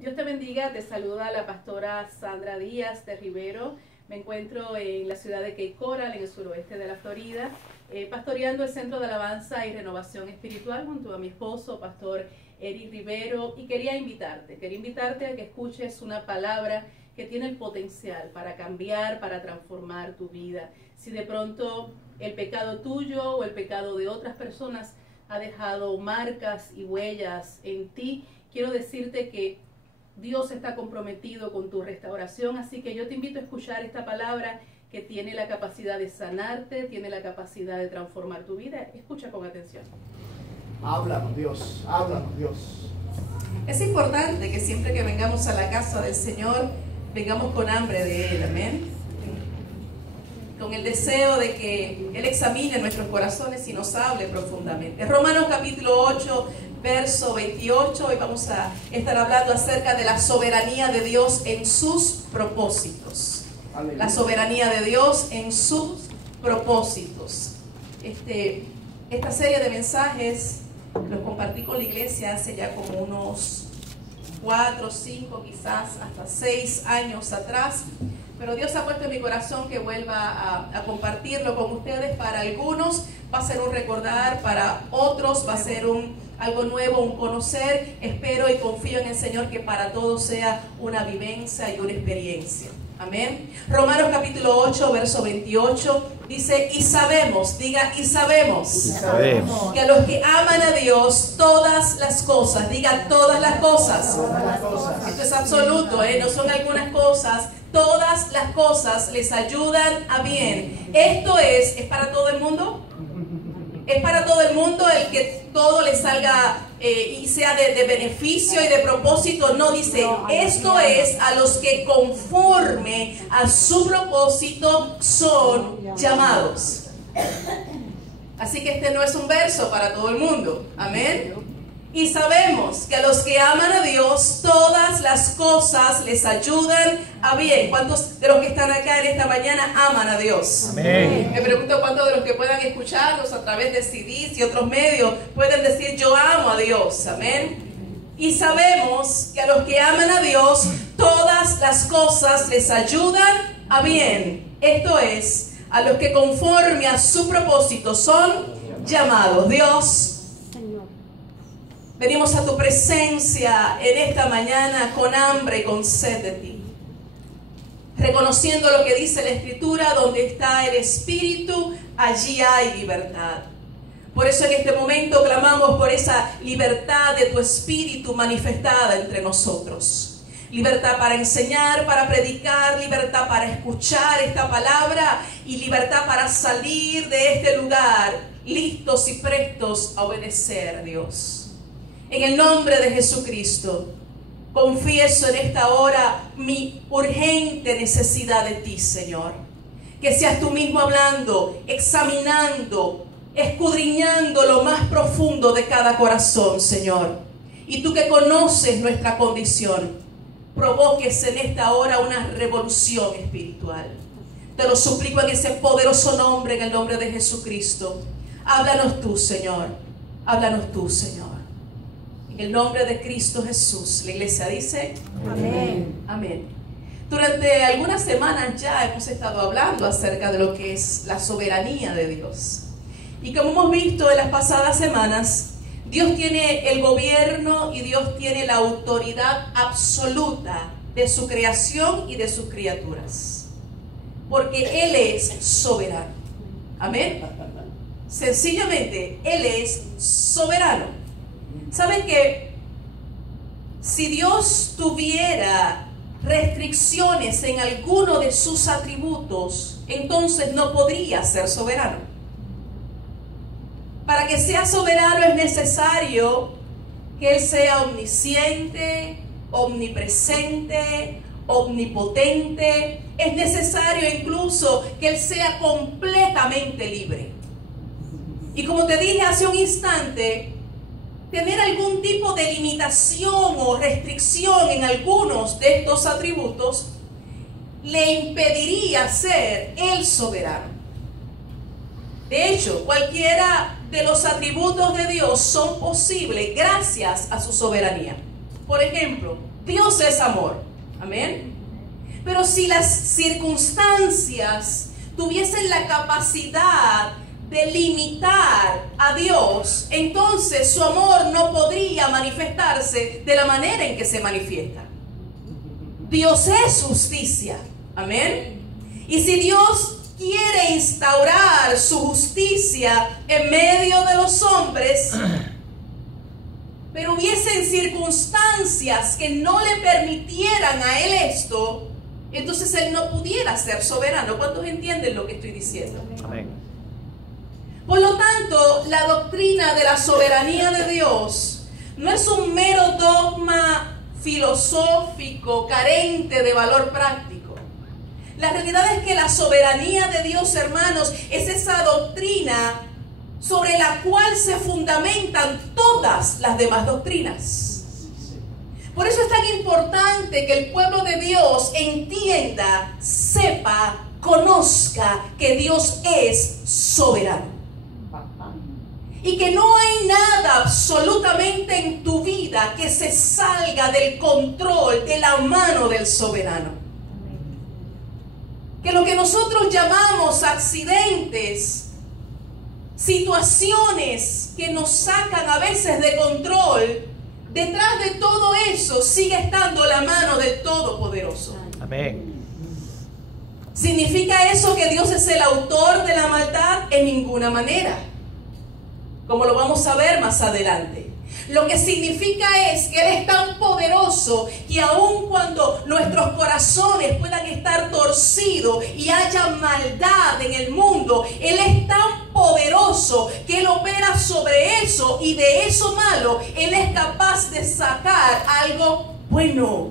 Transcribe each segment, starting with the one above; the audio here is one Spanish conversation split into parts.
Dios te bendiga, te saluda la pastora Sandra Díaz de Rivero. Me encuentro en la ciudad de Cape Coral, en el suroeste de la Florida, pastoreando el Centro de Alabanza y Renovación Espiritual junto a mi esposo, pastor Eric Rivero, y quería invitarte a que escuches una palabra que tiene el potencial para cambiar, para transformar tu vida. Si de pronto el pecado tuyo o el pecado de otras personas ha dejado marcas y huellas en ti, quiero decirte que Dios está comprometido con tu restauración, así que yo te invito a escuchar esta palabra que tiene la capacidad de sanarte, tiene la capacidad de transformar tu vida. Escucha con atención. Háblanos, Dios, háblanos, Dios. Es importante que siempre que vengamos a la casa del Señor, vengamos con hambre de Él, amén. Con el deseo de que Él examine nuestros corazones y nos hable profundamente. Romanos capítulo 8, verso 28, hoy vamos a estar hablando acerca de la soberanía de Dios en sus propósitos. Aleluya. La soberanía de Dios en sus propósitos. Esta serie de mensajes los compartí con la iglesia hace ya como unos 4, 5, quizás hasta 6 años atrás. Pero Dios ha puesto en mi corazón que vuelva a compartirlo con ustedes. Para algunos va a ser un recordar, para otros va a ser algo nuevo, un conocer. Espero y confío en el Señor que para todos sea una vivencia y una experiencia. Amén. Romanos capítulo 8, verso 28 dice: y sabemos, diga, y sabemos, que a los que aman a Dios todas las cosas, diga, todas las cosas. Esto es absoluto, no son algunas cosas. Todas las cosas les ayudan a bien. Esto es para todo el mundo. Es para todo el mundo el que todo le salga y sea de beneficio y de propósito. No, dice, esto es a los que conforme a su propósito son llamados. Así que este no es un verso para todo el mundo. Amén. Y sabemos que a los que aman a Dios, todas las cosas les ayudan a bien. ¿Cuántos de los que están acá en esta mañana aman a Dios? Amén. Me pregunto cuántos de los que puedan escucharlos a través de CDs y otros medios pueden decir: yo amo a Dios. Amén. Y sabemos que a los que aman a Dios, todas las cosas les ayudan a bien. Esto es, a los que conforme a su propósito son llamados. Dios, venimos a tu presencia en esta mañana con hambre y con sed de ti. Reconociendo lo que dice la Escritura: donde está el Espíritu, allí hay libertad. Por eso en este momento clamamos por esa libertad de tu Espíritu manifestada entre nosotros. Libertad para enseñar, para predicar, libertad para escuchar esta palabra y libertad para salir de este lugar listos y prestos a obedecer, Dios. En el nombre de Jesucristo, confieso en esta hora mi urgente necesidad de ti, Señor. Que seas tú mismo hablando, examinando, escudriñando lo más profundo de cada corazón, Señor. Y tú que conoces nuestra condición, provoques en esta hora una revolución espiritual. Te lo suplico en ese poderoso nombre, en el nombre de Jesucristo. Háblanos tú, Señor. Háblanos tú, Señor. En el nombre de Cristo Jesús. La iglesia dice: amén. Amén. Durante algunas semanas ya hemos estado hablando acerca de lo que es la soberanía de Dios. Y como hemos visto en las pasadas semanas, Dios tiene el gobierno y Dios tiene la autoridad absoluta de su creación y de sus criaturas. Porque Él es soberano. Amén. Sencillamente, Él es soberano. ¿Saben que si Dios tuviera restricciones en alguno de sus atributos, entonces no podría ser soberano? Para que sea soberano es necesario que Él sea omnisciente, omnipresente, omnipotente. Es necesario incluso que Él sea completamente libre. Y como te dije hace un instante, tener algún tipo de limitación o restricción en algunos de estos atributos le impediría ser el soberano. De hecho, cualquiera de los atributos de Dios son posibles gracias a su soberanía. Por ejemplo, Dios es amor. Amén. Pero si las circunstancias tuviesen la capacidad de limitar a Dios, entonces su amor no podría manifestarse de la manera en que se manifiesta. Dios es justicia. Amén. Y si Dios quiere instaurar su justicia en medio de los hombres, pero hubiesen circunstancias que no le permitieran a Él esto, entonces Él no pudiera ser soberano. ¿Cuántos entienden lo que estoy diciendo? Amén. Por lo tanto, la doctrina de la soberanía de Dios no es un mero dogma filosófico carente de valor práctico. La realidad es que la soberanía de Dios, hermanos, es esa doctrina sobre la cual se fundamentan todas las demás doctrinas. Por eso es tan importante que el pueblo de Dios entienda, sepa, conozca que Dios es soberano. Y que no hay nada absolutamente en tu vida que se salga del control, de la mano del soberano. Que lo que nosotros llamamos accidentes, situaciones que nos sacan a veces de control, detrás de todo eso sigue estando la mano del Todopoderoso. Amén. ¿Significa eso que Dios es el autor de la maldad? En ninguna manera, como lo vamos a ver más adelante. Lo que significa es que Él es tan poderoso que aun cuando nuestros corazones puedan estar torcidos y haya maldad en el mundo, Él es tan poderoso que Él opera sobre eso, y de eso malo Él es capaz de sacar algo bueno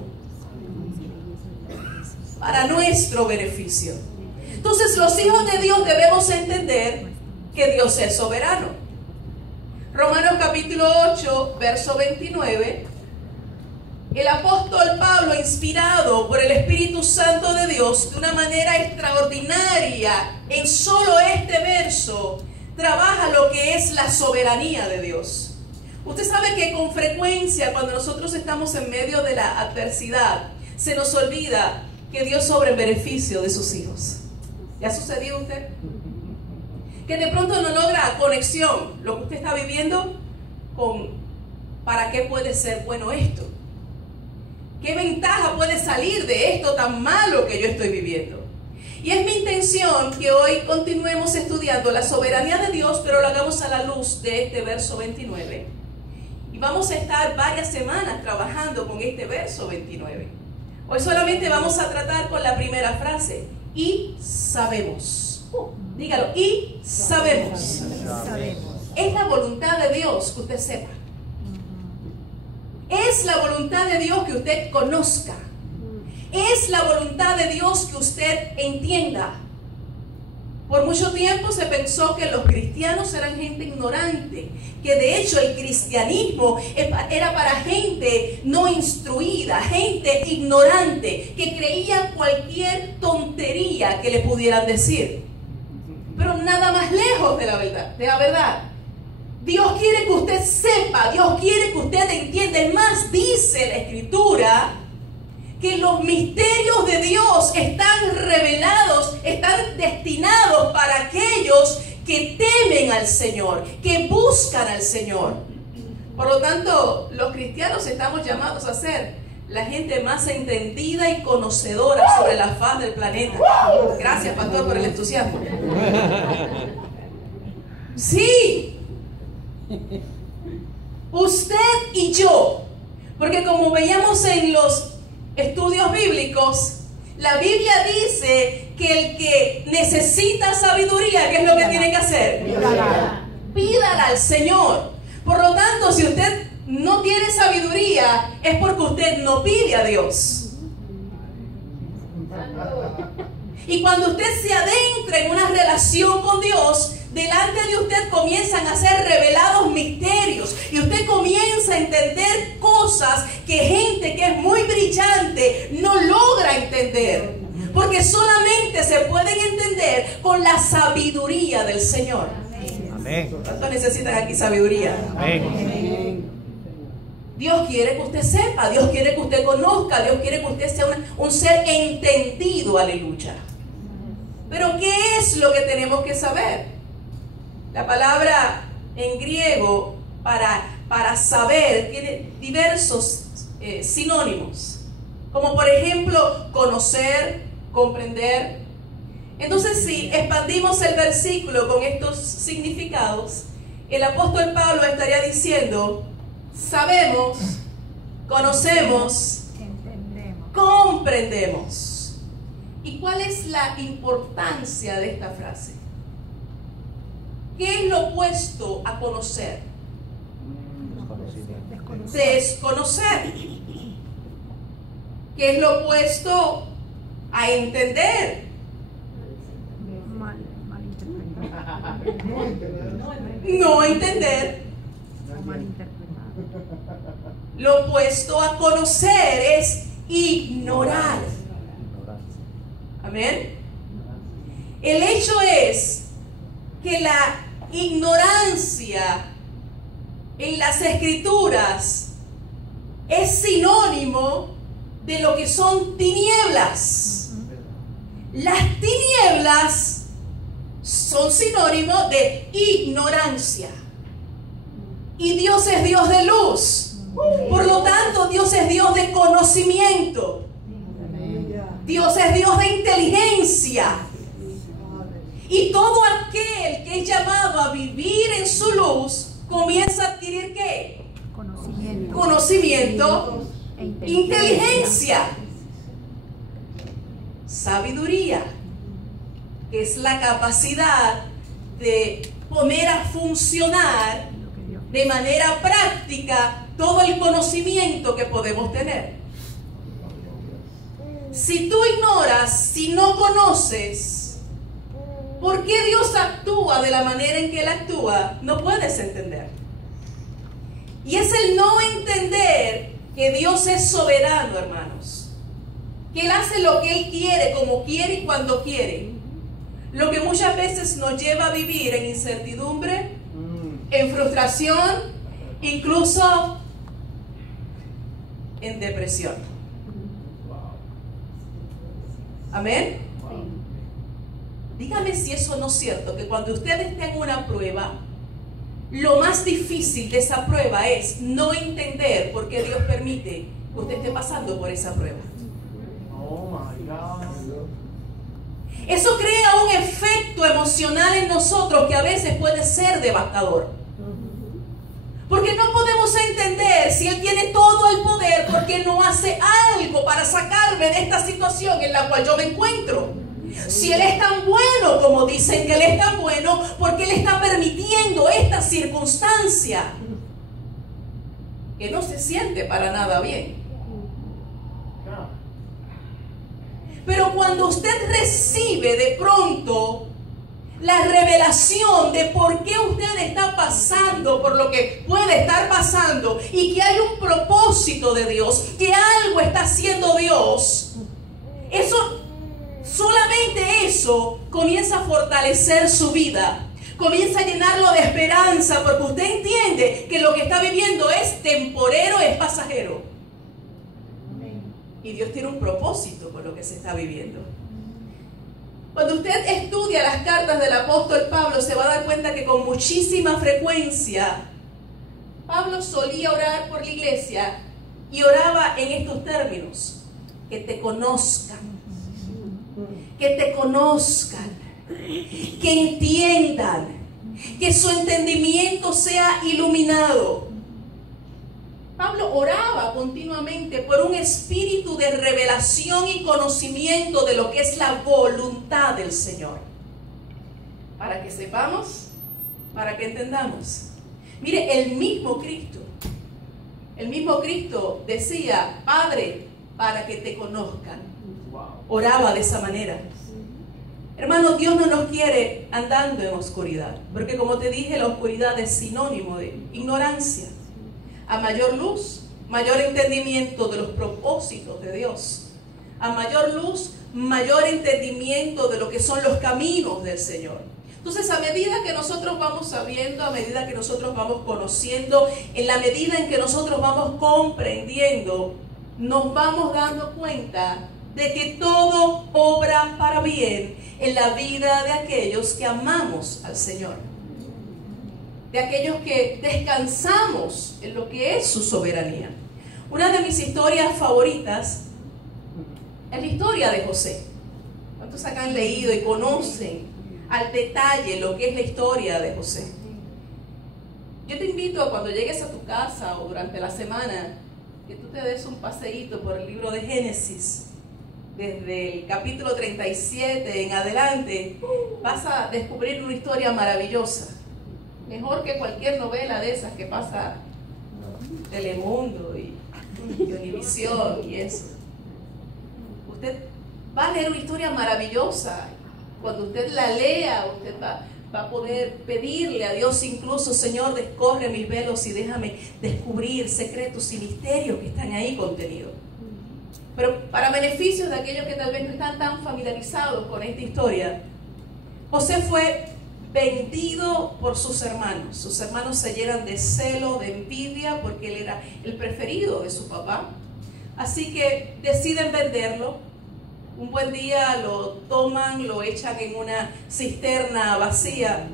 para nuestro beneficio. Entonces, los hijos de Dios debemos entender que Dios es soberano. Romanos capítulo 8, verso 29. El apóstol Pablo, inspirado por el Espíritu Santo de Dios, de una manera extraordinaria, en solo este verso, trabaja lo que es la soberanía de Dios. Usted sabe que con frecuencia, cuando nosotros estamos en medio de la adversidad, se nos olvida que Dios obra en beneficio de sus hijos. ¿Le ha sucedido a usted? Que de pronto no logra conexión lo que usted está viviendo con ¿para qué puede ser bueno esto? ¿Qué ventaja puede salir de esto tan malo que yo estoy viviendo? Y es mi intención que hoy continuemos estudiando la soberanía de Dios, pero lo hagamos a la luz de este verso 29. Y vamos a estar varias semanas trabajando con este verso 29. Hoy solamente vamos a tratar con la primera frase: y sabemos. Dígalo, y sabemos. Es la voluntad de Dios que usted sepa. Es la voluntad de Dios que usted conozca. Es la voluntad de Dios que usted entienda. Por mucho tiempo se pensó que los cristianos eran gente ignorante, que de hecho el cristianismo era para gente no instruida, gente ignorante, que creía cualquier tontería que le pudieran decir. Pero nada más lejos de la verdad. Dios quiere que usted sepa, Dios quiere que usted entienda. Es más, dice la Escritura que los misterios de Dios están revelados, están destinados para aquellos que temen al Señor, que buscan al Señor. Por lo tanto, los cristianos estamos llamados a ser la gente más entendida y conocedora sobre la faz del planeta. Gracias, pastor, por el entusiasmo. Sí, usted y yo, porque como veíamos en los estudios bíblicos, la Biblia dice que el que necesita sabiduría, ¿qué es lo que tiene que hacer? Pídala al Señor. Por lo tanto, si usted no tiene sabiduría, es porque usted no pide a Dios. Y cuando usted se adentra en una relación con Dios, delante de usted comienzan a ser revelados misterios, y usted comienza a entender cosas que gente que es muy brillante no logra entender, porque solamente se pueden entender con la sabiduría del Señor. Amén. ¿Cuántos necesitan aquí sabiduría? Amén. Dios quiere que usted sepa, Dios quiere que usted conozca, Dios quiere que usted sea un ser entendido, aleluya. Pero ¿qué es lo que tenemos que saber? La palabra en griego para saber tiene diversos sinónimos, como por ejemplo conocer, comprender. Entonces, si expandimos el versículo con estos significados, el apóstol Pablo estaría diciendo: sabemos, conocemos, comprendemos. ¿Y cuál es la importancia de esta frase? ¿Qué es lo opuesto a conocer? Desconocer. ¿Qué es lo opuesto a entender? No entender. Lo opuesto a conocer es ignorar. Amén. El hecho es que la ignorancia en las escrituras es sinónimo de lo que son tinieblas. Las tinieblas son sinónimo de ignorancia. Y Dios es Dios de luz. Por lo tanto, Dios es Dios de conocimiento. Dios es Dios de inteligencia. Y todo aquel que es llamado a vivir en su luz comienza a adquirir ¿qué? Conocimiento, inteligencia, sabiduría, que es la capacidad de poner a funcionar de manera práctica todo el conocimiento que podemos tener. Si tú ignoras, si no conoces por qué Dios actúa de la manera en que Él actúa, no puedes entender. Y es el no entender que Dios es soberano, hermanos. Que Él hace lo que Él quiere, como quiere y cuando quiere. Lo que muchas veces nos lleva a vivir en incertidumbre, en frustración, incluso en depresión. Amén. Dígame si eso no es cierto, que cuando usted esté en una prueba, lo más difícil de esa prueba es no entender por qué Dios permite que usted esté pasando por esa prueba. Oh my God. Eso crea un efecto emocional en nosotros que a veces puede ser devastador. Porque no podemos entender si Él tiene todo el poder, ¿por qué no hace algo para sacarme de esta situación en la cual yo me encuentro? Si Él es tan bueno como dicen que Él es tan bueno, ¿por qué Él está permitiendo esta circunstancia que no se siente para nada bien? Pero cuando usted recibe de pronto la revelación de por qué usted está pasando por lo que puede estar pasando y que hay un propósito de Dios, que algo está haciendo Dios, solamente eso comienza a fortalecer su vida, comienza a llenarlo de esperanza, porque usted entiende que lo que está viviendo es temporero, es pasajero. Y Dios tiene un propósito con lo que se está viviendo. Cuando usted estudia las cartas del apóstol Pablo, se va a dar cuenta que con muchísima frecuencia Pablo solía orar por la iglesia y oraba en estos términos: que te conozcan, que te conozcan, que entiendan, que su entendimiento sea iluminado. Pablo oraba continuamente por un espíritu de revelación y conocimiento de lo que es la voluntad del Señor. Para que sepamos, para que entendamos. Mire, el mismo Cristo decía: Padre, para que te conozcan. Oraba de esa manera. Hermano, Dios no nos quiere andando en oscuridad, porque como te dije, la oscuridad es sinónimo de ignorancia. A mayor luz, mayor entendimiento de los propósitos de Dios. A mayor luz, mayor entendimiento de lo que son los caminos del Señor. Entonces, a medida que nosotros vamos sabiendo, a medida que nosotros vamos conociendo, en la medida en que nosotros vamos comprendiendo, nos vamos dando cuenta de que todo obra para bien en la vida de aquellos que amamos al Señor, de aquellos que descansamos en lo que es su soberanía. Una de mis historias favoritas es la historia de José. ¿Cuántos acá han leído y conocen al detalle lo que es la historia de José? Yo te invito a cuando llegues a tu casa o durante la semana, que tú te des un paseíto por el libro de Génesis. Desde el capítulo 37 en adelante, vas a descubrir una historia maravillosa. Mejor que cualquier novela de esas que pasa Telemundo y Univisión y eso. Usted va a leer una historia maravillosa. Cuando usted la lea, usted va a poder pedirle a Dios incluso: Señor, descorre mis velos y déjame descubrir secretos y misterios que están ahí contenidos. Pero para beneficio de aquellos que tal vez no están tan familiarizados con esta historia, José fue vendido por sus hermanos. Sus hermanos se llenan de celo, de envidia, porque él era el preferido de su papá. Así que deciden venderlo. Un buen día lo toman, lo echan en una cisterna vacía,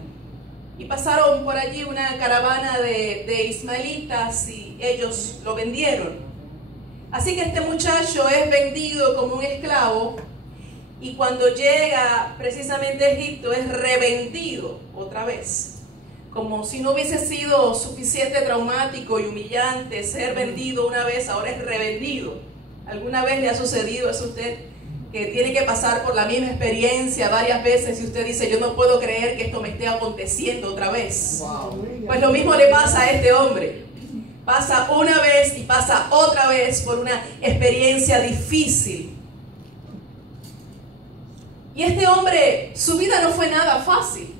y pasaron por allí una caravana de ismaelitas y ellos lo vendieron. Así que este muchacho es vendido como un esclavo, y cuando llega precisamente a Egipto es revendido otra vez. Como si no hubiese sido suficiente traumático y humillante ser vendido una vez, ahora es revendido. ¿Alguna vez le ha sucedido eso a usted? Que tiene que pasar por la misma experiencia varias veces y usted dice: yo no puedo creer que esto me esté aconteciendo otra vez. Pues lo mismo le pasa a este hombre. Pasa una vez y pasa otra vez por una experiencia difícil. Y este hombre, su vida no fue nada fácil,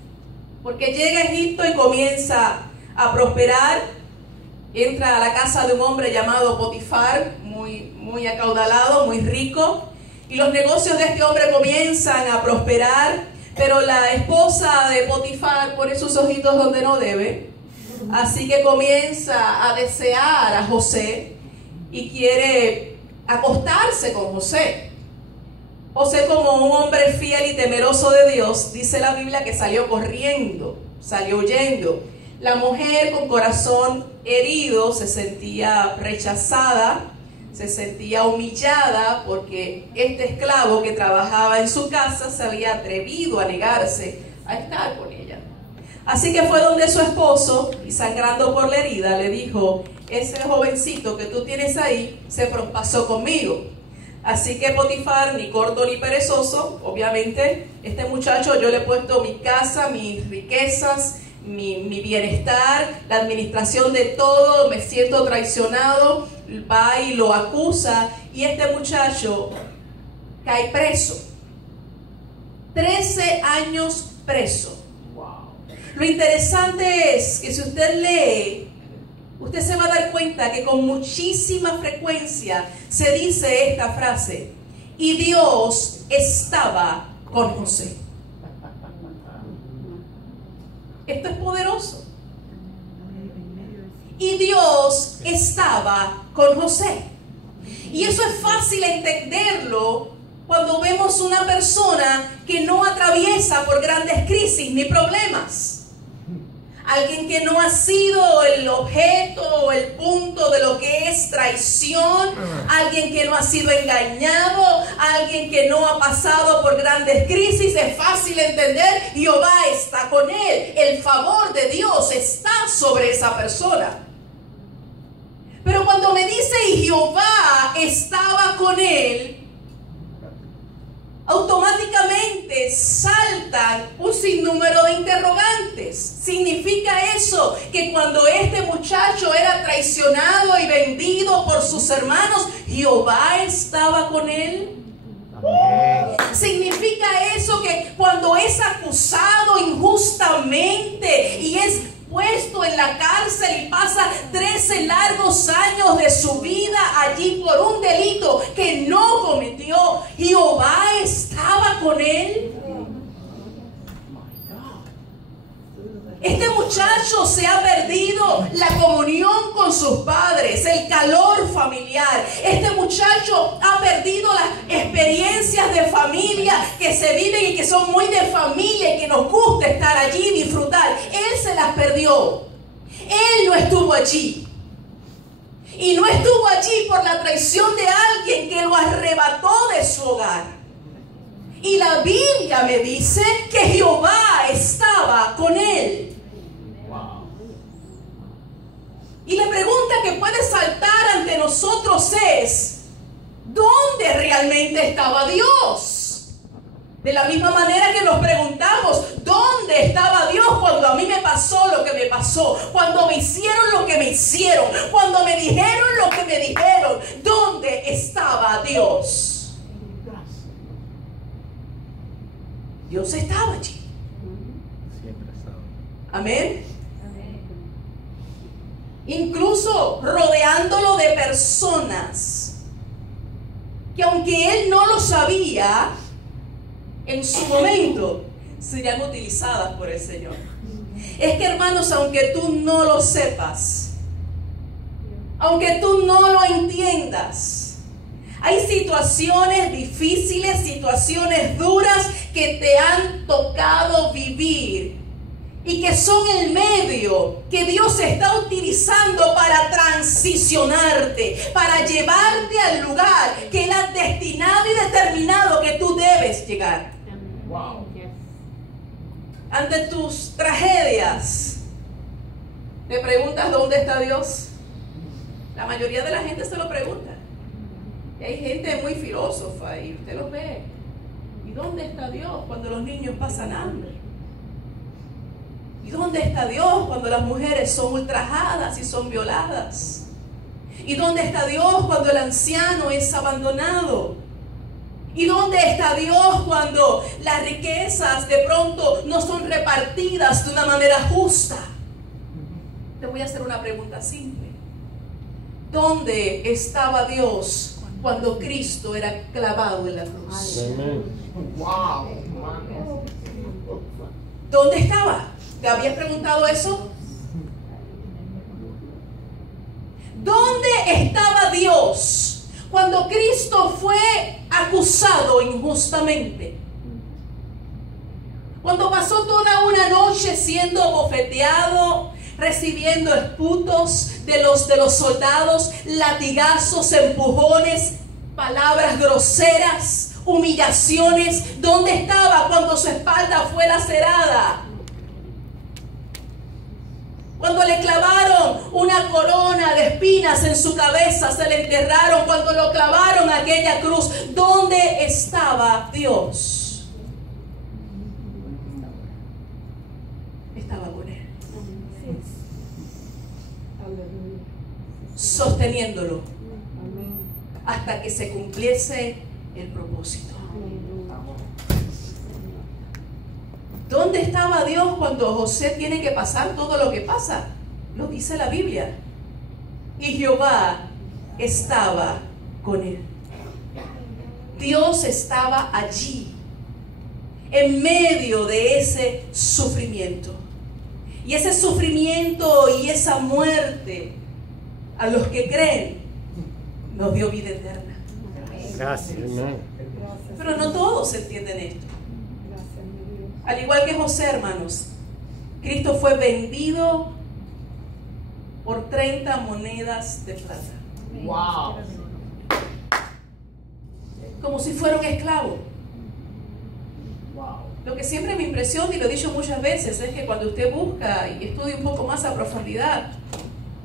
porque llega a Egipto y comienza a prosperar. Entra a la casa de un hombre llamado Potifar, muy acaudalado, muy rico, y los negocios de este hombre comienzan a prosperar, pero la esposa de Potifar pone sus ojitos donde no debe. Así que comienza a desear a José y quiere acostarse con José. José, como un hombre fiel y temeroso de Dios, dice la Biblia que salió corriendo, salió huyendo. La mujer, con corazón herido, se sentía rechazada, se sentía humillada, porque este esclavo que trabajaba en su casa se había atrevido a negarse a estar con ella. Así que fue donde su esposo, y sangrando por la herida, le dijo: ese jovencito que tú tienes ahí se prospasó conmigo. Así que Potifar, ni corto ni perezoso, obviamente, este muchacho, yo le he puesto mi casa, mis riquezas, mi bienestar, la administración de todo, me siento traicionado, va y lo acusa, y este muchacho cae preso. 13 años preso. Lo interesante es que si usted lee, usted se va a dar cuenta que con muchísima frecuencia se dice esta frase: y Dios estaba con José. Esto es poderoso. Y Dios estaba con José. Y eso es fácil entenderlo cuando vemos una persona que no atraviesa por grandes crisis ni problemas. Alguien que no ha sido el objeto o el punto de lo que es traición, alguien que no ha sido engañado, alguien que no ha pasado por grandes crisis. Es fácil entender: Jehová está con él, el favor de Dios está sobre esa persona. Pero cuando me dice y Jehová estaba con él, automáticamente saltan un sinnúmero de interrogantes. ¿Significa eso que cuando este muchacho era traicionado y vendido por sus hermanos, Jehová estaba con él? ¿Significa eso que cuando es acusado injustamente y es puesto en la cárcel y pasa 13 largos años de su vida allí por un delito que no cometió, Jehová estaba con él? muchacho se ha perdido la comunión con sus padres, el calor familiar. Este muchacho ha perdido las experiencias de familia que se viven y que son muy de familia y que nos gusta estar allí y disfrutar. Él se las perdió. Él no estuvo allí. Y no estuvo allí por la traición de alguien que lo arrebató de su hogar. Y la Biblia me dice que Jehová estaba con él. Y la pregunta que puede saltar ante nosotros es, ¿dónde realmente estaba Dios? De la misma manera que nos preguntamos, ¿dónde estaba Dios cuando a mí me pasó lo que me pasó? Cuando me hicieron lo que me hicieron, cuando me dijeron lo que me dijeron, ¿dónde estaba Dios? Dios estaba allí. Siempre estaba. Amén. Incluso rodeándolo de personas que aunque él no lo sabía, en su momento serían utilizadas por el Señor. Es que, hermanos, aunque tú no lo sepas, aunque tú no lo entiendas, hay situaciones difíciles, situaciones duras que te han tocado vivir y que son el medio que Dios está utilizando para transicionarte, para llevarte al lugar que Él ha destinado y determinado que tú debes llegar. Wow. Ante tus tragedias, te preguntas ¿dónde está Dios? La mayoría de la gente se lo pregunta. Y hay gente muy filósofa y usted los ve. ¿Y dónde está Dios cuando los niños pasan hambre? ¿Y dónde está Dios cuando las mujeres son ultrajadas y son violadas? ¿Y dónde está Dios cuando el anciano es abandonado? ¿Y dónde está Dios cuando las riquezas de pronto no son repartidas de una manera justa? Te voy a hacer una pregunta simple. ¿Dónde estaba Dios cuando Cristo era clavado en la cruz? Wow. ¿Dónde estaba? ¿Te habías preguntado eso? ¿Dónde estaba Dios cuando Cristo fue acusado injustamente? Cuando pasó toda una noche siendo bofeteado, recibiendo esputos de los soldados, latigazos, empujones, palabras groseras, humillaciones. ¿Dónde estaba cuando su espalda fue lacerada? Cuando le clavaron una corona de espinas en su cabeza, se le enterraron, cuando lo clavaron a aquella cruz, ¿dónde estaba Dios? Estaba con él, sosteniéndolo hasta que se cumpliese el propósito. ¿Dónde estaba Dios cuando José tiene que pasar todo lo que pasa? Lo dice la Biblia. Y Jehová estaba con él. Dios estaba allí, en medio de ese sufrimiento. Y ese sufrimiento y esa muerte, a los que creen, nos dio vida eterna. Gracias. Pero no todos entienden esto. Al igual que José, hermanos, Cristo fue vendido por 30 monedas de plata. Wow. Como si fuera un esclavo. Wow. Lo que siempre me impresiona, y lo he dicho muchas veces, es que cuando usted busca y estudia un poco más a profundidad,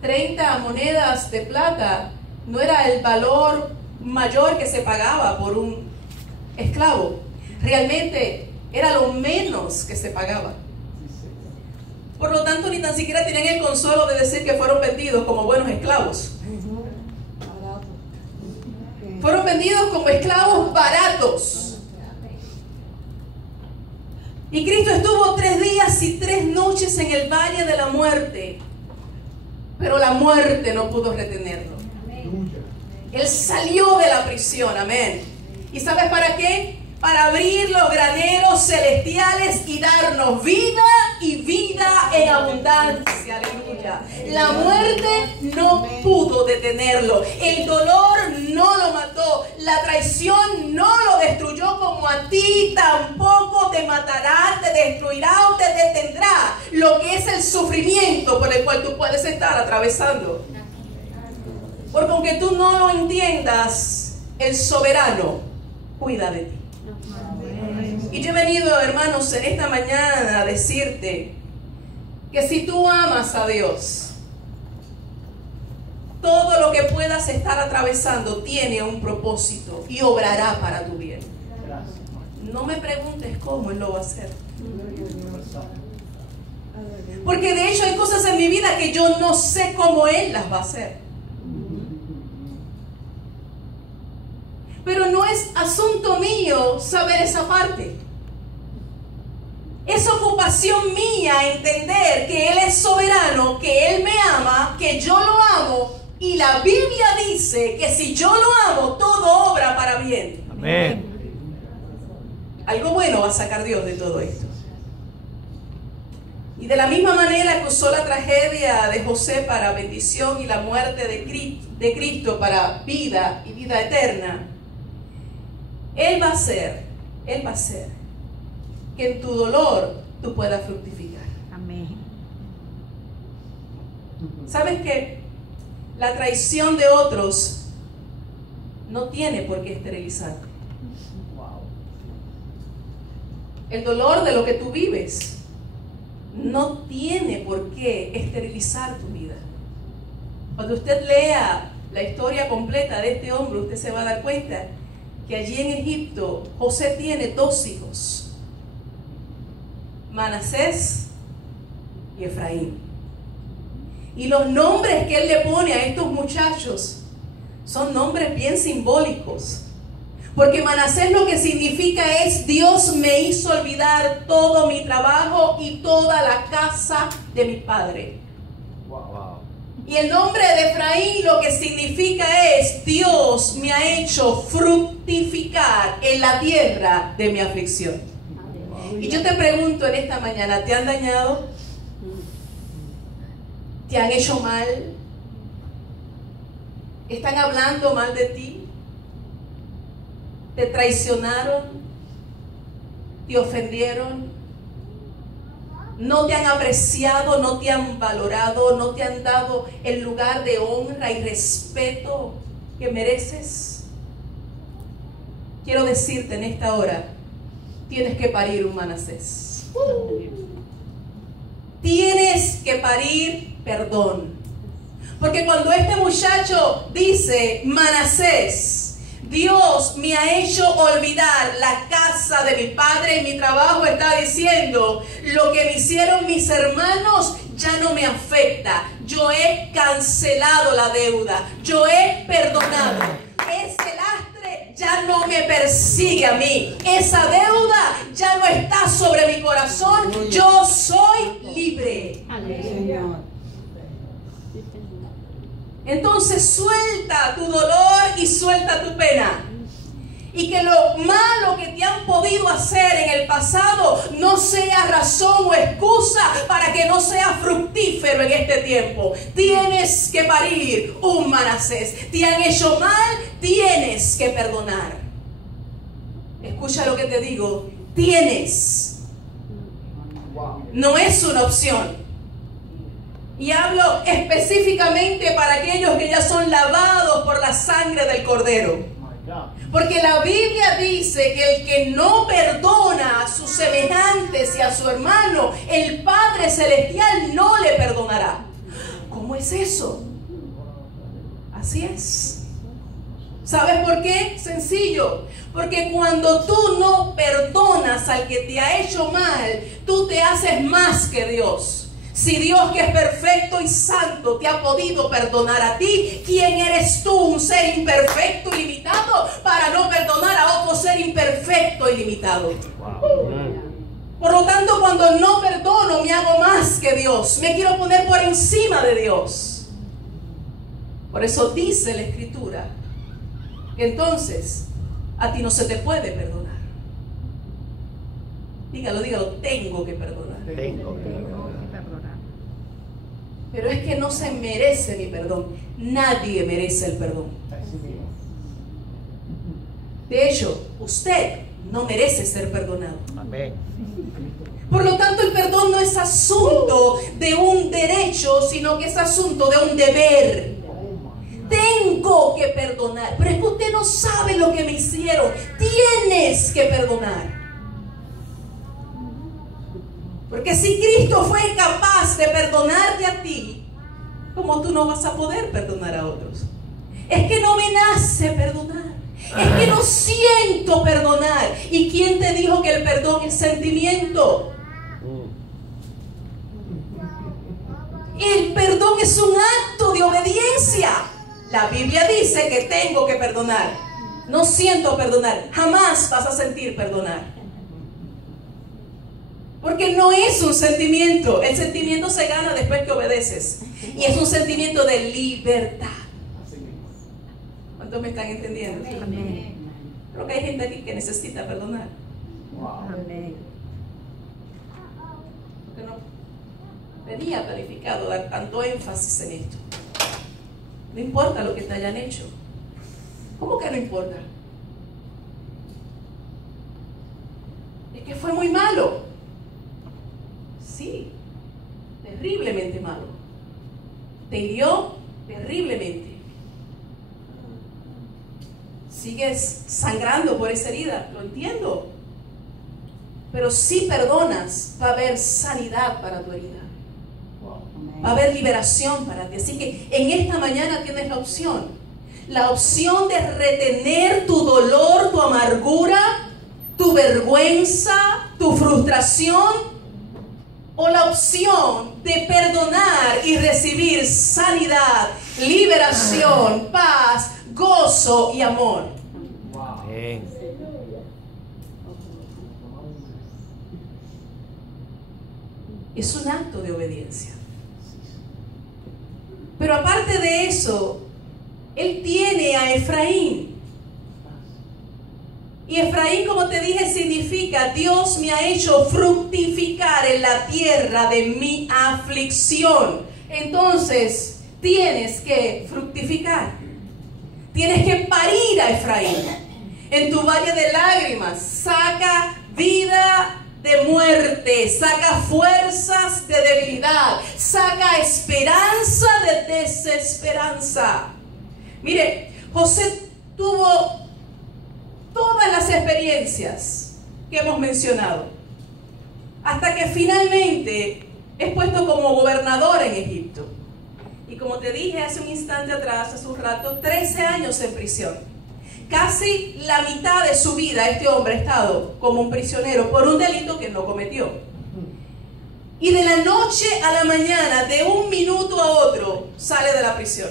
30 monedas de plata no era el valor mayor que se pagaba por un esclavo. Realmente era lo menos que se pagaba. Por lo tanto, ni tan siquiera tenían el consuelo de decir que fueron vendidos como buenos esclavos. Fueron vendidos como esclavos baratos. Y Cristo estuvo 3 días y 3 noches en el valle de la muerte. Pero la muerte no pudo retenerlo. Él salió de la prisión, amén. ¿Y sabes para qué? para abrir los graneros celestiales y darnos vida y vida en abundancia. Aleluya. La muerte no pudo detenerlo. El dolor no lo mató. La traición no lo destruyó, como a ti tampoco te matará, te destruirá o te detendrá lo que es el sufrimiento por el cual tú puedes estar atravesando. Porque aunque tú no lo entiendas, el soberano cuida de ti. Y yo he venido, hermanos, en esta mañana a decirte que si tú amas a Dios, todo lo que puedas estar atravesando tiene un propósito y obrará para tu bien. No me preguntes cómo Él lo va a hacer. Porque de hecho hay cosas en mi vida que yo no sé cómo Él las va a hacer. Pero no es asunto mío saber esa parte. Es ocupación mía entender que Él es soberano, que Él me ama, que yo lo amo. Y la Biblia dice que si yo lo amo, todo obra para bien. Amén. Algo bueno va a sacar Dios de todo esto. Y de la misma manera que usó la tragedia de José para bendición y la muerte de Cristo para vida y vida eterna, Él va a hacer que en tu dolor tú puedas fructificar. Amén. ¿Sabes qué? La traición de otros no tiene por qué esterilizarte. El dolor de lo que tú vives no tiene por qué esterilizar tu vida. Cuando usted lea la historia completa de este hombre, usted se va a dar cuenta que allí en Egipto José tiene 2 hijos, Manasés y Efraín. Y los nombres que él le pone a estos muchachos son nombres bien simbólicos. Porque Manasés lo que significa es: Dios me hizo olvidar todo mi trabajo y toda la casa de mi padre. Wow. Y el nombre de Efraín lo que significa es: Dios me ha hecho fructificar en la tierra de mi aflicción. Y yo te pregunto en esta mañana, ¿te han dañado? ¿Te han hecho mal? ¿Están hablando mal de ti? ¿Te traicionaron? ¿Te ofendieron? ¿No te han apreciado? ¿No te han valorado? ¿No te han dado el lugar de honra y respeto que mereces? Quiero decirte en esta hora, tienes que parir un Manasés. Tienes que parir perdón. Porque cuando este muchacho dice: Manasés, Dios me ha hecho olvidar la casa de mi padre y mi trabajo, está diciendo: lo que me hicieron mis hermanos ya no me afecta. Yo he cancelado la deuda. Yo he perdonado. Ese lastre ya no me persigue a mí. Esa deuda ya no está sobre mi corazón. Yo soy libre. Aleluya. Entonces suelta tu dolor y suelta tu pena. Y que lo malo que te han podido hacer en el pasado no sea razón o excusa para que no sea fructífero en este tiempo. Tienes que parir un Manasés. Te han hecho mal, tienes que perdonar. Escucha lo que te digo. Tienes. No es una opción. Y hablo específicamente para aquellos que ya son lavados por la sangre del Cordero. Porque la Biblia dice que el que no perdona a sus semejantes y a su hermano, el Padre Celestial no le perdonará. ¿Cómo es eso? Así es. ¿Sabes por qué? Sencillo. Porque cuando tú no perdonas al que te ha hecho mal, tú te haces más que Dios. Si Dios, que es perfecto y santo, te ha podido perdonar a ti, ¿quién eres tú, un ser imperfecto y limitado, para no perdonar a otro ser imperfecto y limitado? Por lo tanto, cuando no perdono, me hago más que Dios. Me quiero poner por encima de Dios. Por eso dice la Escritura que entonces a ti no se te puede perdonar. Dígalo, dígalo, tengo que perdonar. Tengo que perdonar. Pero es que no se merece mi perdón. Nadie merece el perdón. De hecho, usted no merece ser perdonado. Amén. Por lo tanto, el perdón no es asunto de un derecho, sino que es asunto de un deber. Tengo que perdonar. Pero es que usted no sabe lo que me hicieron. Tienes que perdonar. Porque si Cristo fue capaz de perdonarte a ti, ¿cómo tú no vas a poder perdonar a otros? Es que no me nace perdonar. Es que no siento perdonar. ¿Y quién te dijo que el perdón es sentimiento? El perdón es un acto de obediencia. La Biblia dice que tengo que perdonar. No siento perdonar. Jamás vas a sentir perdonar. Porque no es un sentimiento. El sentimiento se gana después que obedeces. Y es un sentimiento de libertad. ¿Cuántos me están entendiendo? Amén. Creo que hay gente aquí que necesita perdonar. Amén. Porque no tenía planificado dar tanto énfasis en esto. No importa lo que te hayan hecho. ¿Cómo que no importa? Es que fue muy malo. Sí, terriblemente malo. Te hirió terriblemente. Sigues sangrando por esa herida, lo entiendo. Pero si perdonas, va a haber sanidad para tu herida. Va a haber liberación para ti. Así que en esta mañana tienes la opción. La opción de retener tu dolor, tu amargura, tu vergüenza, tu frustración. O la opción de perdonar y recibir sanidad, liberación, paz, gozo y amor. Amén. Es un acto de obediencia. Pero aparte de eso, él tiene a Efraín. Y Efraín, como te dije, significa Dios me ha hecho fructificar en la tierra de mi aflicción. Entonces, tienes que fructificar. Tienes que parir a Efraín. En tu valle de lágrimas, saca vida de muerte, saca fuerzas de debilidad, saca esperanza de desesperanza. Mire, José tuvo todas las experiencias que hemos mencionado, hasta que finalmente es puesto como gobernador en Egipto. Y como te dije hace un instante atrás, hace un rato, 13 años en prisión. Casi la mitad de su vida este hombre ha estado como un prisionero por un delito que no cometió. Y de la noche a la mañana, de un minuto a otro, sale de la prisión.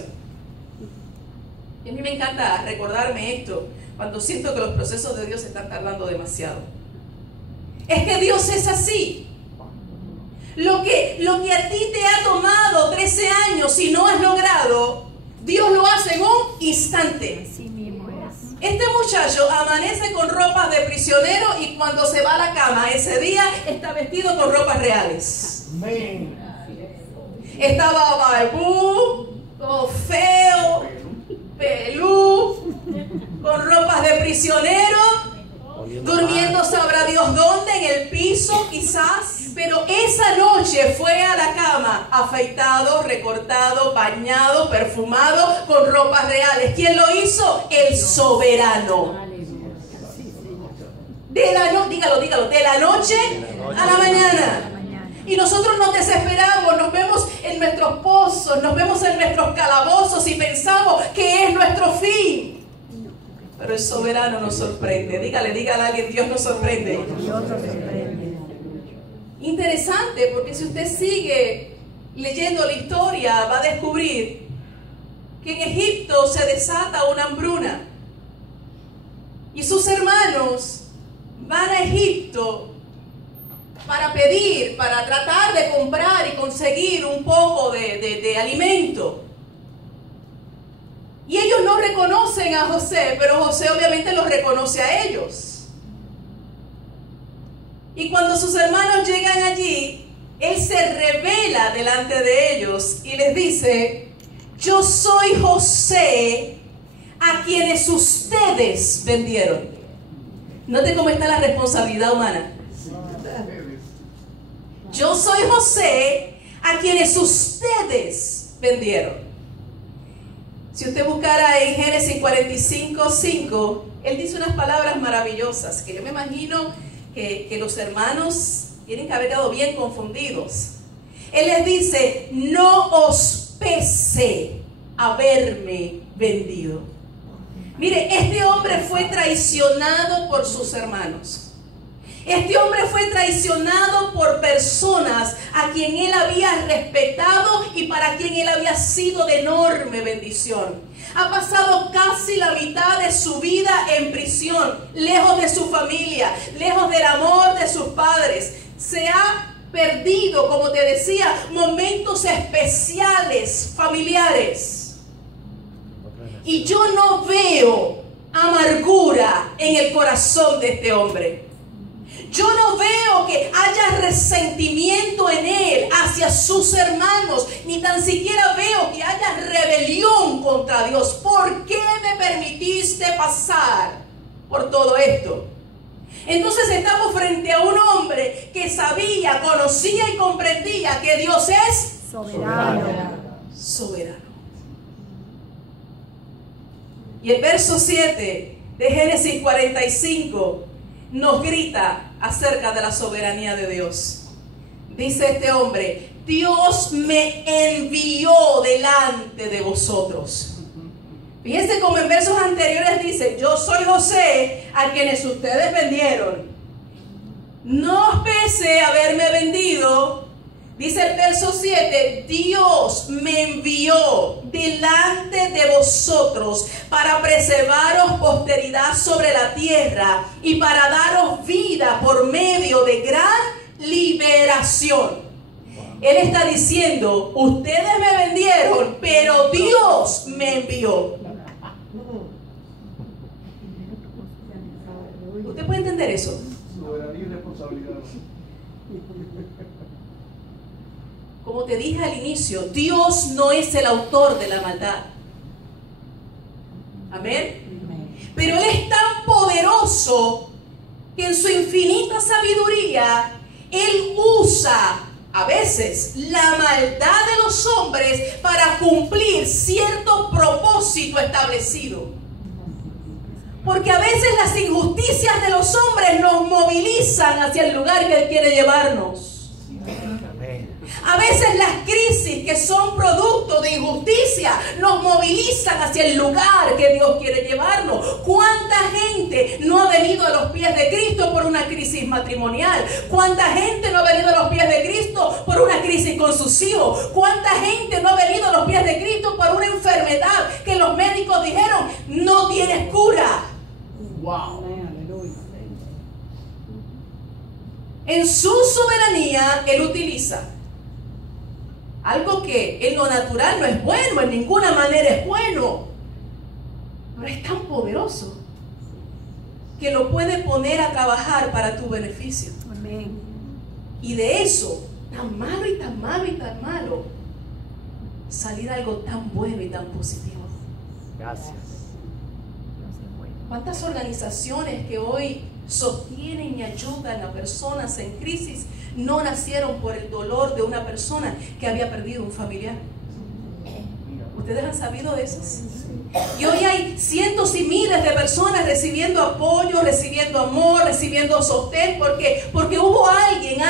Y a mí me encanta recordarme esto cuando siento que los procesos de Dios están tardando demasiado. Es que Dios es así. Lo que a ti te ha tomado 13 años y no has logrado, Dios lo hace en un instante. Así mismo es. Este muchacho amanece con ropas de prisionero y cuando se va a la cama ese día está vestido con ropas reales. Amén. Estaba barbú, todo feo, pelú, con ropas de prisionero, durmiendo sabrá Dios dónde, en el piso quizás. Pero esa noche fue a la cama afeitado, recortado, bañado, perfumado, con ropas reales. ¿Quién lo hizo? El soberano. Dígalo, de la noche a la mañana. Y nosotros nos desesperamos, nos vemos en nuestros pozos, nos vemos en nuestros calabozos y pensamos que es nuestro fin. Pero el soberano nos sorprende. Dígale a alguien, Dios nos sorprende. Dios nos sorprende. Interesante, porque si usted sigue leyendo la historia, va a descubrir que en Egipto se desata una hambruna. Y sus hermanos van a Egipto para pedir, para tratar de comprar y conseguir un poco de alimento. Y ellos no reconocen a José, pero José obviamente los reconoce a ellos. Y cuando sus hermanos llegan allí, él se revela delante de ellos y les dice: yo soy José, a quienes ustedes vendieron. Note cómo está la responsabilidad humana. Yo soy José, a quienes ustedes vendieron. Si usted buscara en Génesis 45:5, él dice unas palabras maravillosas que yo me imagino que los hermanos tienen que haber quedado bien confundidos. Él les dice: no os pese haberme vendido. Mire, este hombre fue traicionado por sus hermanos. Este hombre fue traicionado por personas a quien él había respetado y para quien él había sido de enorme bendición. Ha pasado casi la mitad de su vida en prisión, lejos de su familia, lejos del amor de sus padres. Se ha perdido, como te decía, momentos especiales, familiares. Y yo no veo amargura en el corazón de este hombre. Yo no veo que haya resentimiento en él hacia sus hermanos, ni tan siquiera veo que haya rebelión contra Dios. ¿Por qué me permitiste pasar por todo esto? Entonces estamos frente a un hombre que sabía, conocía y comprendía que Dios es soberano. Y el verso 7 de Génesis 45 nos grita acerca de la soberanía de Dios. Dice este hombre: Dios me envió delante de vosotros. Fíjense como en versos anteriores dice: yo soy José, a quienes ustedes vendieron. No os pese haberme vendido. Dice el verso 7: Dios me envió delante de vosotros para preservaros posteridad sobre la tierra y para daros vida por medio de gran liberación. Él está diciendo: ustedes me vendieron, pero Dios me envió. ¿Usted puede entender eso? Soberanía y responsabilidad. Como te dije al inicio, Dios no es el autor de la maldad. Amén. Pero Él es tan poderoso que en su infinita sabiduría Él usa a veces la maldad de los hombres para cumplir cierto propósito establecido. Porque a veces las injusticias de los hombres nos movilizan hacia el lugar que Él quiere llevarnos. A veces las crisis que son producto de injusticia nos movilizan hacia el lugar que Dios quiere llevarnos. ¿Cuánta gente no ha venido a los pies de Cristo por una crisis matrimonial? ¿Cuánta gente no ha venido a los pies de Cristo por una crisis con sus hijos? ¿Cuánta gente no ha venido a los pies de Cristo por una enfermedad que los médicos dijeron: no tienes cura? Wow. En su soberanía Él utiliza algo que en lo natural no es bueno, en ninguna manera es bueno, pero es tan poderoso que lo puede poner a trabajar para tu beneficio. Amén. Y de eso, tan malo y tan malo y tan malo, salir algo tan bueno y tan positivo. Gracias. ¿Cuántas organizaciones que hoy sostienen y ayudan a personas en crisis no nacieron por el dolor de una persona que había perdido un familiar? ¿Ustedes han sabido de esas? Y hoy hay cientos y miles de personas recibiendo apoyo, recibiendo amor, recibiendo sostén, porque hubo alguien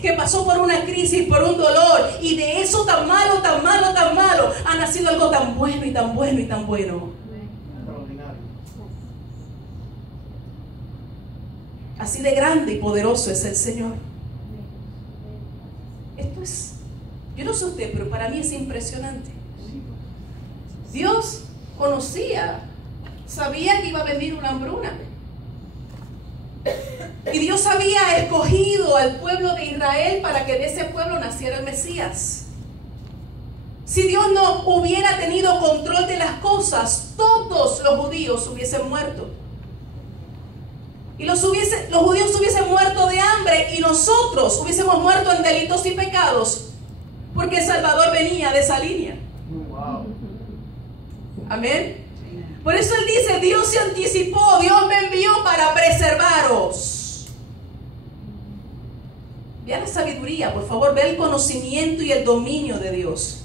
que pasó por una crisis, por un dolor, y de eso tan malo, ha nacido algo tan bueno y tan bueno y tan bueno. Así de grande y poderoso es el Señor. Esto es, yo no sé usted, pero para mí es impresionante. Dios sabía que iba a venir una hambruna. Y Dios había escogido al pueblo de Israel para que de ese pueblo naciera el Mesías. Si Dios no hubiera tenido control de las cosas, todos los judíos hubiesen muerto. Y los judíos hubiesen muerto de hambre y nosotros hubiésemos muerto en delitos y pecados, porque el Salvador venía de esa línea. Wow. Amén. Por eso Él dice, Dios se anticipó, Dios me envió para preservaros. Vea la sabiduría, por favor, ve el conocimiento y el dominio de Dios.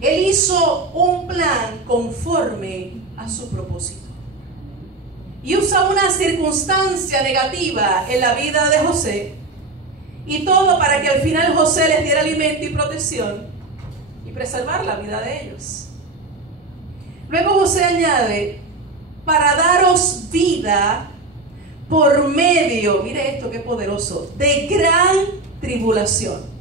Él hizo un plan conforme a su propósito. Y usa una circunstancia negativa en la vida de José. Y todo para que al final José les diera alimento y protección y preservar la vida de ellos. Luego José añade, para daros vida por medio, mire esto qué poderoso, de gran tribulación.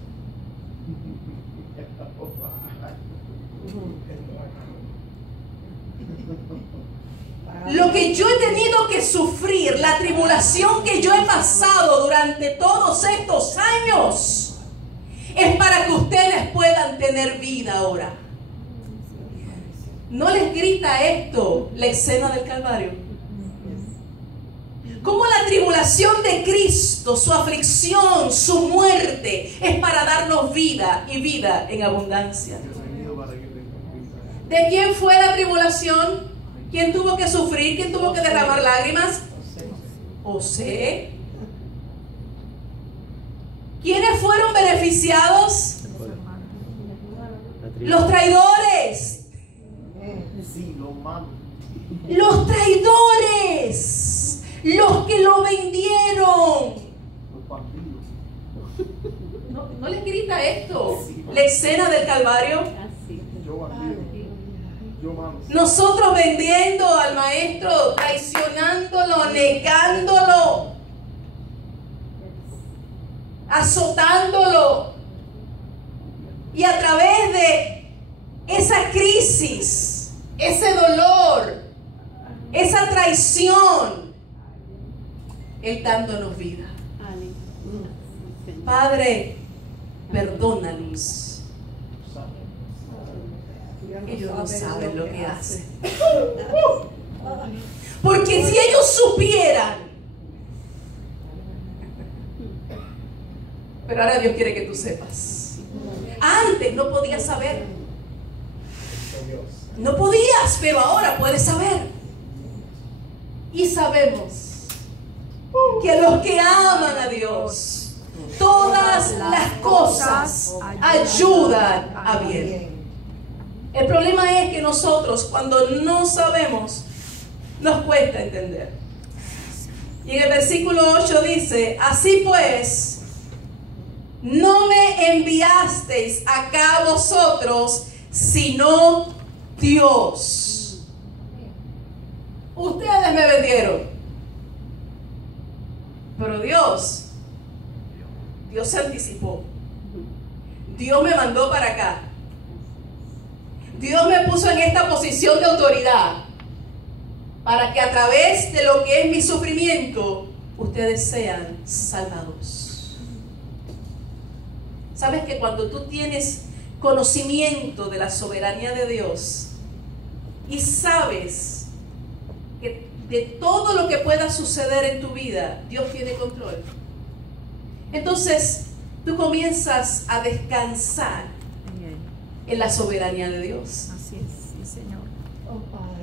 Lo que yo he tenido que sufrir, la tribulación que yo he pasado durante todos estos años, es para que ustedes puedan tener vida ahora. ¿No les grita esto la escena del Calvario? Cómo la tribulación de Cristo, su aflicción, su muerte, es para darnos vida y vida en abundancia. ¿De quién fue la tribulación? ¿Quién tuvo que sufrir? ¿Quién tuvo que derramar lágrimas? José. ¿Quiénes fueron beneficiados? Los traidores. Los traidores, los que lo vendieron. ¿No les grita esto? La escena del Calvario. Nosotros vendiendo al maestro, traicionándolo, negándolo, azotándolo. Y a través de esa crisis, ese dolor, esa traición, Él dándonos vida. Padre, perdónanos. Ellos no saben lo que hacen. Porque si ellos supieran. Pero ahora Dios quiere que tú sepas. Antes no podías saber. No podías, pero ahora puedes saber. Y sabemos que a los que aman a Dios, todas las cosas ayudan a bien. El problema es que nosotros, cuando no sabemos, nos cuesta entender. Y en el versículo 8 dice, así pues, no me enviasteis acá vosotros, sino Dios. Ustedes me vendieron, pero Dios se anticipó. Dios me mandó para acá. Dios me puso en esta posición de autoridad para que a través de lo que es mi sufrimiento, ustedes sean salvados. ¿Sabes que cuando tú tienes conocimiento de la soberanía de Dios y sabes que de todo lo que pueda suceder en tu vida, Dios tiene control? Entonces, tú comienzas a descansar en la soberanía de Dios. Así es, sí, Señor.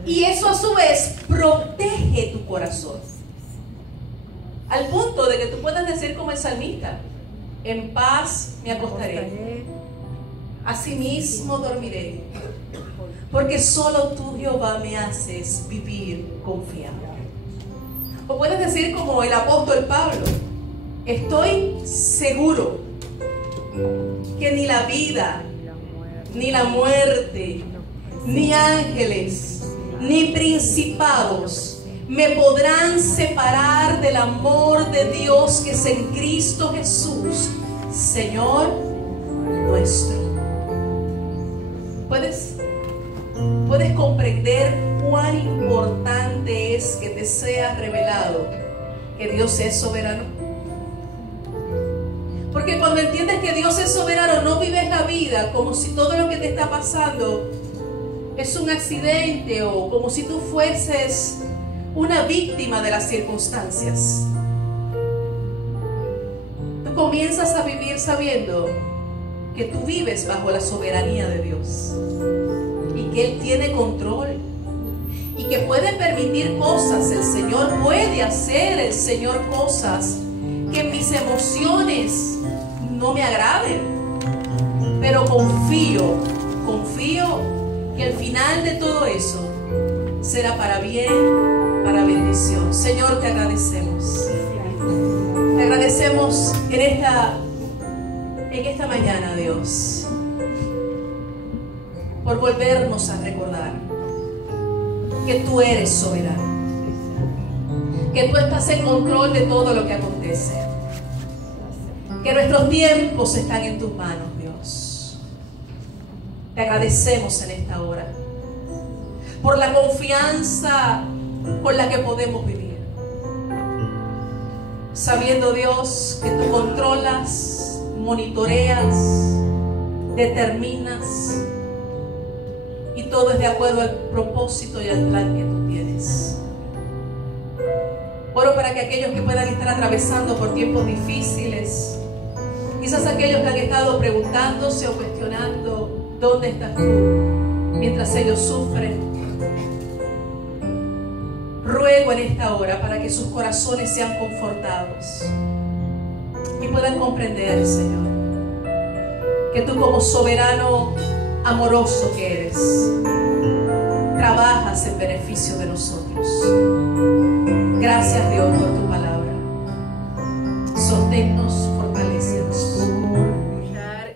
Y eso a su vez protege tu corazón. Al punto de que tú puedas decir como el salmista, en paz me acostaré, asimismo dormiré, porque solo tú, Jehová, me haces vivir confiado. O puedes decir como el apóstol Pablo, estoy seguro que ni la vida, ni la muerte, ni ángeles, ni principados me podrán separar del amor de Dios que es en Cristo Jesús, Señor nuestro. ¿Puedes comprender cuán importante es que te sea revelado que Dios es soberano? Porque cuando entiendes que Dios es soberano, no vives la vida como si todo lo que te está pasando es un accidente o como si tú fueses una víctima de las circunstancias. Tú comienzas a vivir sabiendo que tú vives bajo la soberanía de Dios y que Él tiene control y que puede permitir cosas. El Señor puede hacer, el Señor, cosas que mis emociones no me agraden, pero confío que al final de todo eso será para bien, para bendición. Señor, te agradecemos. Te agradecemos en esta mañana, Dios, por volvernos a recordar que tú eres soberano, que tú estás en control de todo lo que acontece, que nuestros tiempos están en tus manos, Dios. Te agradecemos en esta hora por la confianza con la que podemos vivir, sabiendo, Dios, que tú controlas, monitoreas, determinas, y todo es de acuerdo al propósito y al plan que tú tienes. Oro para que aquellos que puedan estar atravesando por tiempos difíciles, quizás aquellos que han estado preguntándose o cuestionando dónde estás tú mientras ellos sufren, ruego en esta hora para que sus corazones sean confortados y puedan comprender, Señor, que tú, como soberano amoroso que eres, trabajas en beneficio de nosotros. Gracias, Dios, por tu palabra. Sosténnos, fortalécenos.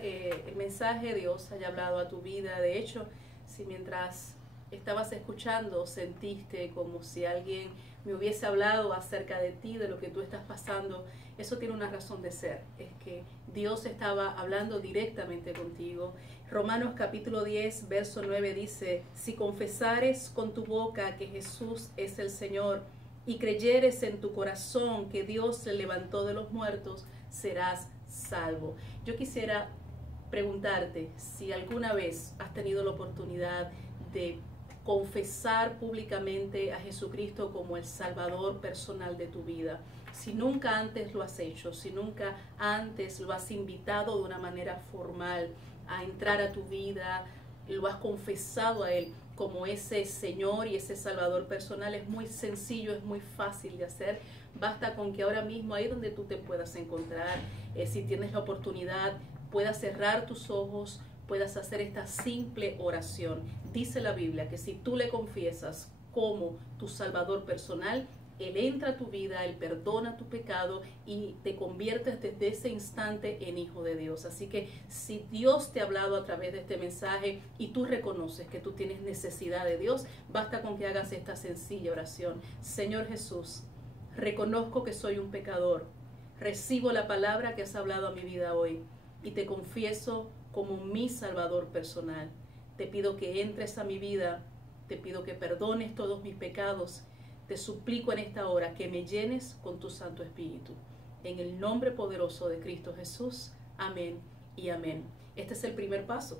El mensaje de Dios haya hablado a tu vida. De hecho, si mientras estabas escuchando sentiste como si alguien me hubiese hablado acerca de ti, de lo que tú estás pasando, eso tiene una razón de ser. Es que Dios estaba hablando directamente contigo. Romanos capítulo 10, verso 9 dice: si confesares con tu boca que Jesús es el Señor y creyeres en tu corazón que Dios se levantó de los muertos, serás salvo. Yo quisiera preguntarte si alguna vez has tenido la oportunidad de confesar públicamente a Jesucristo como el Salvador personal de tu vida. Si nunca antes lo has hecho, si nunca antes lo has invitado de una manera formal a entrar a tu vida, lo has confesado a Él como ese Señor y ese Salvador personal, es muy sencillo, es muy fácil de hacer. Basta con que ahora mismo, ahí donde tú te puedas encontrar, si tienes la oportunidad, puedas cerrar tus ojos, puedas hacer esta simple oración. Dice la Biblia que si tú le confiesas como tu Salvador personal, Él entra a tu vida, Él perdona tu pecado y te conviertes desde ese instante en hijo de Dios. Así que si Dios te ha hablado a través de este mensaje y tú reconoces que tú tienes necesidad de Dios, basta con que hagas esta sencilla oración. Señor Jesús, reconozco que soy un pecador, recibo la palabra que has hablado a mi vida hoy y te confieso como mi Salvador personal. Te pido que entres a mi vida, te pido que perdones todos mis pecados. Te suplico en esta hora que me llenes con tu Santo Espíritu. En el nombre poderoso de Cristo Jesús. Amén y amén. Este es el primer paso.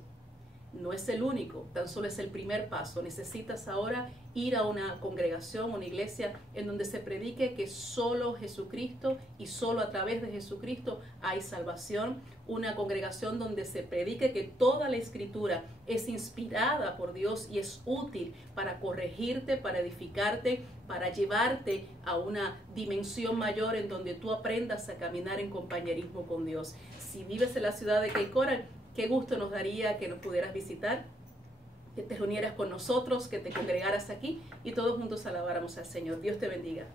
No es el único, tan solo es el primer paso. Necesitas ahora ir a una congregación, una iglesia en donde se predique que solo Jesucristo y solo a través de Jesucristo hay salvación. Una congregación donde se predique que toda la Escritura es inspirada por Dios y es útil para corregirte, para edificarte, para llevarte a una dimensión mayor en donde tú aprendas a caminar en compañerismo con Dios. Si vives en la ciudad de Cape Coral, qué gusto nos daría que nos pudieras visitar, que te reunieras con nosotros, que te congregaras aquí y todos juntos alabáramos al Señor. Dios te bendiga.